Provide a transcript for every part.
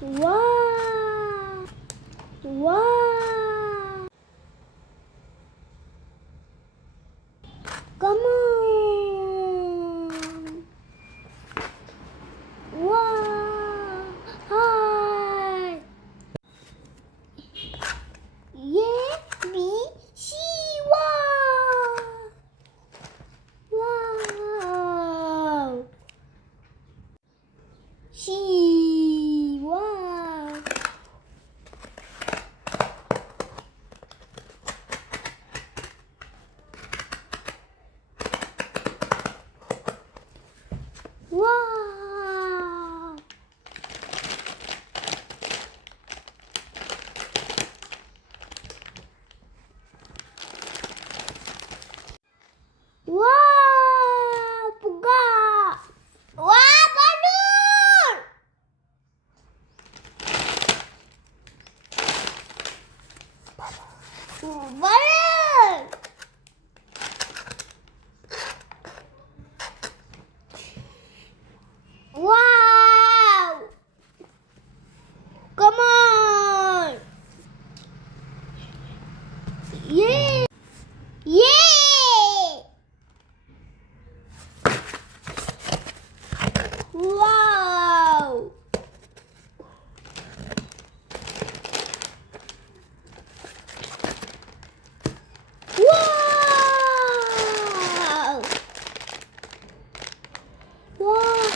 Wow! Wow! Come on! Wow! Hi! A, B, C, wow! Wow! C, wow! Wow! Wow! Puga! Wah, balon! Balon! Wow! Come on! Yay! Yay! Wow! Wow! Wow!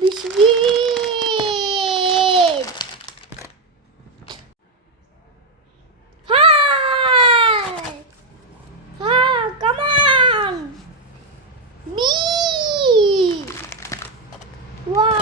Biscuit! Hi! Ah, come on! Me! Wow!